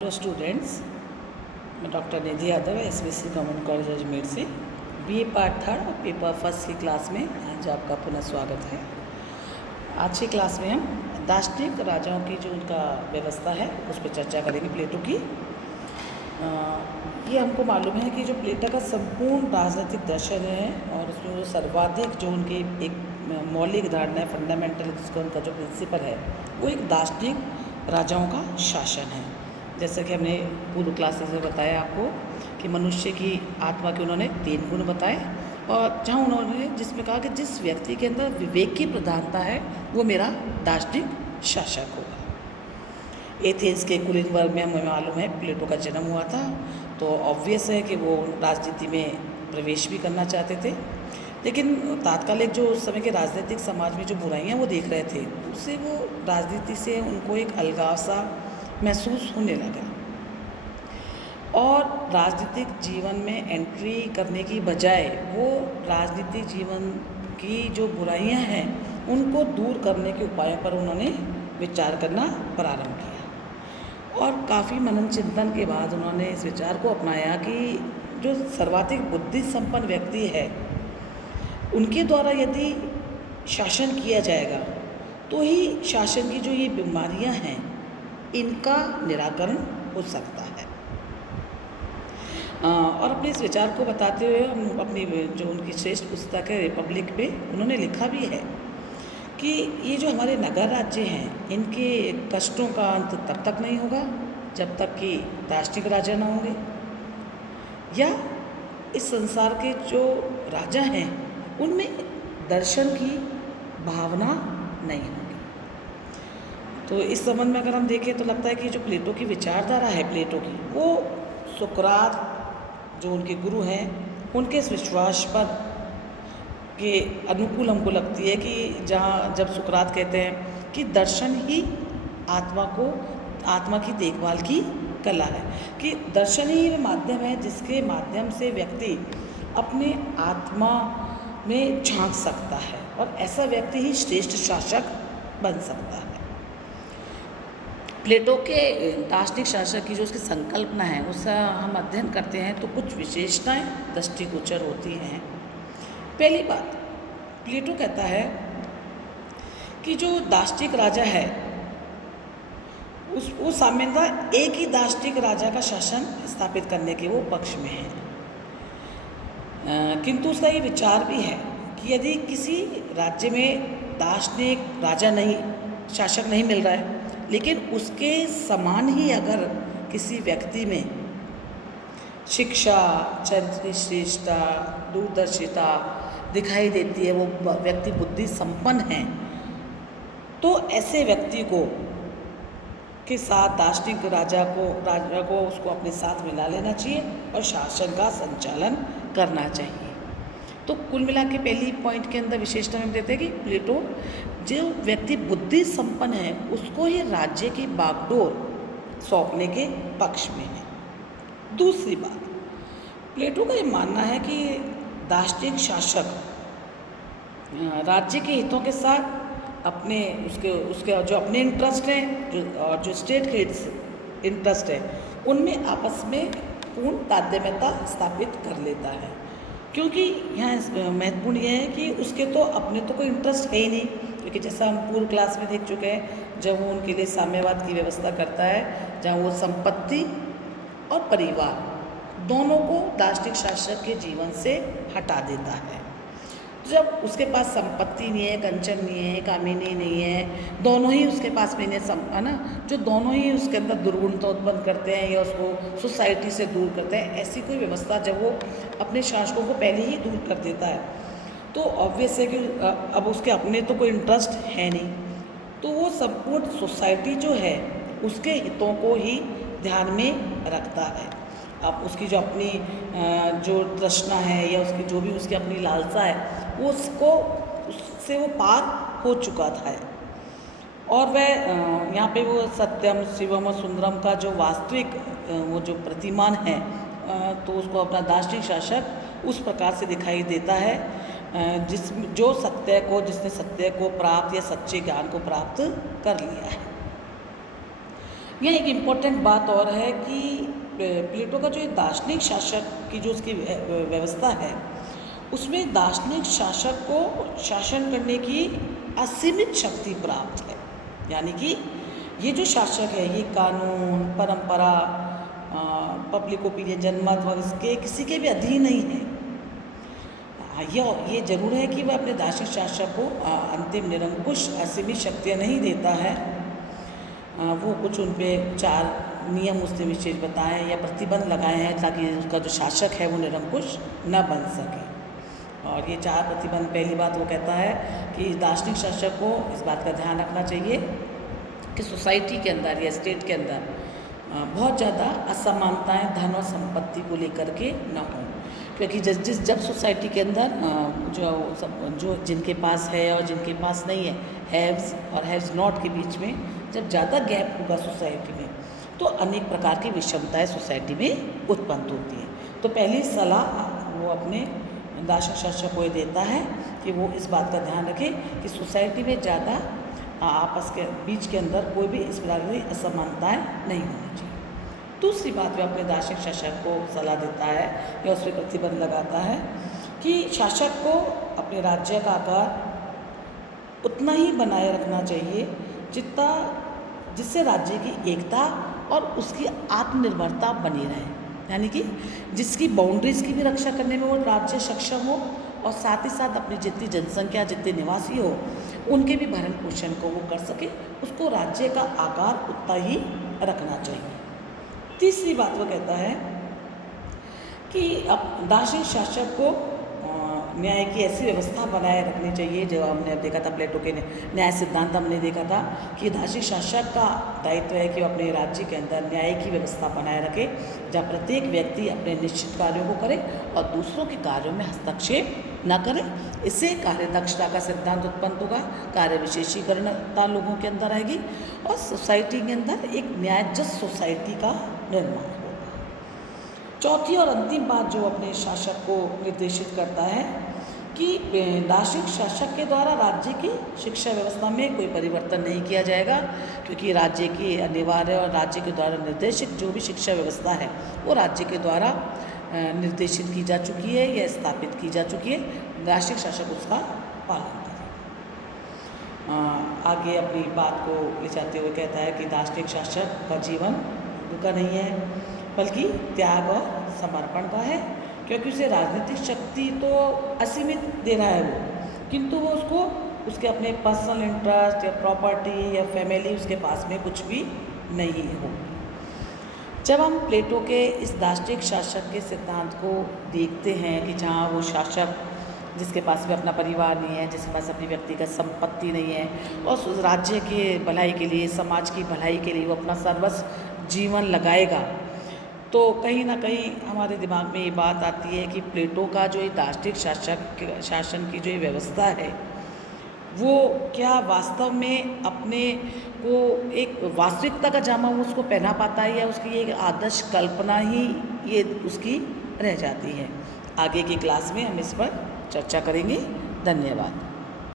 Hello students, मैं doctor Nidhi Yadav SBC government college Ajmer से BA part third और पेपर फर्स्ट की क्लास में आज आपका पुनः स्वागत है। आज की क्लास में हम दार्शनिक राजाओं की जो उनका व्यवस्था है उस पर चर्चा करेंगे। प्लेटो की ये हमको मालूम है कि जो प्लेटो का संपूर्ण राजनीतिक दर्शन है और उसमें जो सर्वाधिक जो उनकी एक मौलिक धारणा है, फंडामेंटल जिसका उनका जो प्रिंसिपल है वो एक दार्शनिक राजाओं का शासन है। जैसा कि हमने पूर्व क्लासेस में बताया आपको कि मनुष्य की आत्मा के उन्होंने 3 गुण बताए और जहाँ उन्होंने जिसमें कहा कि जिस व्यक्ति के अंदर विवेक की प्रधानता है वो मेरा दार्शनिक शासक होगा। एथेंस के कुलीन वर्ग में हमें मालूम है प्लेटो का जन्म हुआ था, तो ऑब्वियस है कि वो राजनीति में प्रवेश भी करना चाहते थे, लेकिन तात्कालिक जो उस समय के राजनीतिक समाज में जो बुराइयाँ वो देख रहे थे उससे वो राजनीति से उनको एक अलगाव सा महसूस होने लगा और राजनीतिक जीवन में एंट्री करने की बजाय वो राजनीतिक जीवन की जो बुराइयां हैं उनको दूर करने के उपायों पर उन्होंने विचार करना प्रारंभ किया और काफ़ी मनन चिंतन के बाद उन्होंने इस विचार को अपनाया कि जो सर्वाधिक बुद्धि संपन्न व्यक्ति है उनके द्वारा यदि शासन किया जाएगा तो ही शासन की जो ये बीमारियां हैं इनका निराकरण हो सकता है। और अपने इस विचार को बताते हुए हम अपनी जो उनकी श्रेष्ठ पुस्तक है रिपब्लिक पे उन्होंने लिखा भी है कि ये जो हमारे नगर राज्य हैं इनके कष्टों का अंत तब तक नहीं होगा जब तक कि दार्शनिक राजा ना होंगे या इस संसार के जो राजा हैं उनमें दर्शन की भावना नहीं होगी। तो इस संबंध में अगर हम देखें तो लगता है कि जो प्लेटो की विचारधारा है प्लेटो की वो सुकरात जो उनके गुरु हैं उनके इस विश्वास पर के अनुकूल हमको लगती है कि जहाँ जब सुकरात कहते हैं कि दर्शन ही आत्मा की देखभाल की कला है, कि दर्शन ही वो माध्यम है जिसके माध्यम से व्यक्ति अपने आत्मा में झांक सकता है और ऐसा व्यक्ति ही श्रेष्ठ शासक बन सकता है। प्लेटो के दार्शनिक शासक की जो उसकी संकल्पना है उसका हम अध्ययन करते हैं तो कुछ विशेषताएं दृष्टिगोचर होती हैं। पहली बात, प्लेटो कहता है कि जो दार्शनिक राजा है वो सामान्यतः एक ही दार्शनिक राजा का शासन स्थापित करने के वो पक्ष में है, किंतु उसका ये विचार भी है कि यदि किसी राज्य में दार्शनिक राजा नहीं शासक नहीं मिल रहा है लेकिन उसके समान ही अगर किसी व्यक्ति में शिक्षा, चरित्र श्रेष्ठता, दूरदर्शिता दिखाई देती है, वो व्यक्ति बुद्धि संपन्न है, तो ऐसे व्यक्ति को के साथ दार्शनिक राजा को उसको अपने साथ मिला लेना चाहिए और शासन का संचालन करना चाहिए। तो कुल मिला के पहली पॉइंट के अंदर विशेषता हम देते हैं कि प्लेटो जो व्यक्ति बुद्धि संपन्न है उसको ही राज्य की बागडोर सौंपने के पक्ष में है। दूसरी बात, प्लेटो का ये मानना है कि दार्शनिक शासक राज्य के हितों के साथ अपने उसके जो अपने इंटरेस्ट हैं और जो स्टेट के इंटरेस्ट है उनमें आपस में पूर्ण तादात्म्यता स्थापित कर लेता है, क्योंकि यहाँ महत्वपूर्ण यह है कि उसके तो अपने तो कोई इंटरेस्ट है ही नहीं, क्योंकि जैसा हम पूर्व क्लास में देख चुके हैं जब वो उनके लिए साम्यवाद की व्यवस्था करता है जहाँ वो संपत्ति और परिवार दोनों को दार्शनिक शासक के जीवन से हटा देता है। जब उसके पास संपत्ति नहीं है, कंचन नहीं है, कामिनी नहीं है, दोनों ही उसके पास में है ना, जो दोनों ही उसके अंदर दुर्गुणता उत्पन्न करते हैं या उसको सोसाइटी से दूर करते हैं, ऐसी कोई व्यवस्था जब वो अपने शासकों को पहले ही दूर कर देता है तो ऑब्वियस है कि अब उसके अपने तो कोई इंटरेस्ट है नहीं, तो वो संपूर्ण सोसाइटी जो है उसके हितों को ही ध्यान में रखता है। अब उसकी जो अपनी जो तृष्णा है या उसकी जो भी उसकी अपनी लालसा है वो उससे वो पार हो चुका था और वह यहाँ पे वो सत्यम शिवम और सुंदरम का जो वास्तविक वो जो प्रतिमान है तो उसको अपना दार्शनिक शासक उस प्रकार से दिखाई देता है जिसने सत्य को प्राप्त या सच्चे ज्ञान को प्राप्त कर लिया है। यहाँ एक इम्पोर्टेंट बात और है कि प्लेटो का जो ये दार्शनिक शासक की जो उसकी व्यवस्था है, उसमें दार्शनिक शासक को शासन करने की असीमित शक्ति प्राप्त है। यानी कि ये जो शासक है ये कानून, परंपरा, पब्लिक ओपिनियन, जनमत और इसके किसी के भी अधीन नहीं है। हाँ, ये जरूर है कि वह अपने दार्शनिक शासक को अंतिम निरंकुश असीमित शक्तियाँ नहीं देता है। वो कुछ उन पे 4 नियम उसने विशेष बताए या प्रतिबंध लगाए हैं ताकि उसका जो शासक है वो निरंकुश न बन सके। और ये 4 प्रतिबंध, पहली बात वो कहता है कि दार्शनिक शासक को इस बात का ध्यान रखना चाहिए कि सोसाइटी के अंदर या स्टेट के अंदर बहुत ज़्यादा असमानताएं धन और संपत्ति को लेकर के न हों, क्योंकि जब सोसाइटी के अंदर जो जिनके पास है और जिनके पास नहीं है, हैव्स और हैव्स नॉट के बीच में जब ज़्यादा गैप होगा सोसाइटी में, तो अनेक प्रकार की विषमताएं सोसाइटी में उत्पन्न होती हैं। तो पहली सलाह वो अपने दार्शनिक शासक को ये देता है कि वो इस बात का ध्यान रखे कि सोसाइटी में ज़्यादा आपस के बीच के अंदर कोई भी इस प्रकार की असमानताएँ नहीं होनी चाहिए। दूसरी बात वह अपने दार्शनिक शासक को सलाह देता है या उस पर प्रतिबंध लगाता है कि शासक को अपने राज्य का आकार उतना ही बनाए रखना चाहिए जिससे राज्य की एकता और उसकी आत्मनिर्भरता बनी रहे। यानी कि जिसकी बाउंड्रीज की भी रक्षा करने में वो राज्य सक्षम हो और साथ ही साथ अपनी जितनी जनसंख्या, जितने निवासी हो, उनके भी भरण पोषण को वो कर सके, उसको राज्य का आकार उतना ही रखना चाहिए। तीसरी बात वो कहता है कि अब दार्शनिक शासक को न्याय की ऐसी व्यवस्था बनाए रखनी चाहिए, जो हमने अब देखा था प्लेटो के न्याय सिद्धांत हमने देखा था कि दार्शनिक शासक का दायित्व है कि वो अपने राज्य के अंदर न्याय की व्यवस्था बनाए रखे, जहाँ प्रत्येक व्यक्ति अपने निश्चित कार्यों को करे और दूसरों के कार्यों में हस्तक्षेप न करे। इससे कार्य दक्षता का सिद्धांत उत्पन्न होगा, कार्य विशेषीकरणता लोगों के अंदर आएगी और सोसाइटी के अंदर एक न्यायजस सोसाइटी का निर्माण होगा। चौथी और अंतिम बात जो अपने शासक को निर्देशित करता है कि दार्शनिक शासक के द्वारा राज्य की शिक्षा व्यवस्था में कोई परिवर्तन नहीं किया जाएगा, क्योंकि राज्य की अनिवार्य और राज्य के द्वारा निर्देशित जो भी शिक्षा व्यवस्था है वो राज्य के द्वारा निर्देशित की जा चुकी है या स्थापित की जा चुकी है। दार्शनिक शासक उसका पालन करें। आगे अपनी बात को ले जाते हुए कहता है कि दार्शनिक शासक का जीवन रुका नहीं है बल्कि त्याग और समर्पण का है, क्योंकि उसे राजनीतिक शक्ति तो असीमित दे रहा है वो, किंतु वो उसको उसके अपने पर्सनल इंटरेस्ट या प्रॉपर्टी या फैमिली उसके पास में कुछ भी नहीं हो। जब हम प्लेटो के इस दार्शनिक शासक के सिद्धांत को देखते हैं कि जहाँ वो शासक जिसके पास में अपना परिवार नहीं है, जिसके पास अपनी व्यक्तिगत संपत्ति नहीं है और उस राज्य के भलाई के लिए, समाज की भलाई के लिए वो अपना सर्वस्व जीवन लगाएगा, तो कहीं ना कहीं हमारे दिमाग में ये बात आती है कि प्लेटो का जो ये दार्शनिक शासन की जो ये व्यवस्था है वो क्या वास्तव में अपने को एक वास्तविकता का जामा वो उसको पहना पाता है या उसकी एक आदर्श कल्पना ही ये उसकी रह जाती है। आगे की क्लास में हम इस पर चर्चा करेंगे। धन्यवाद।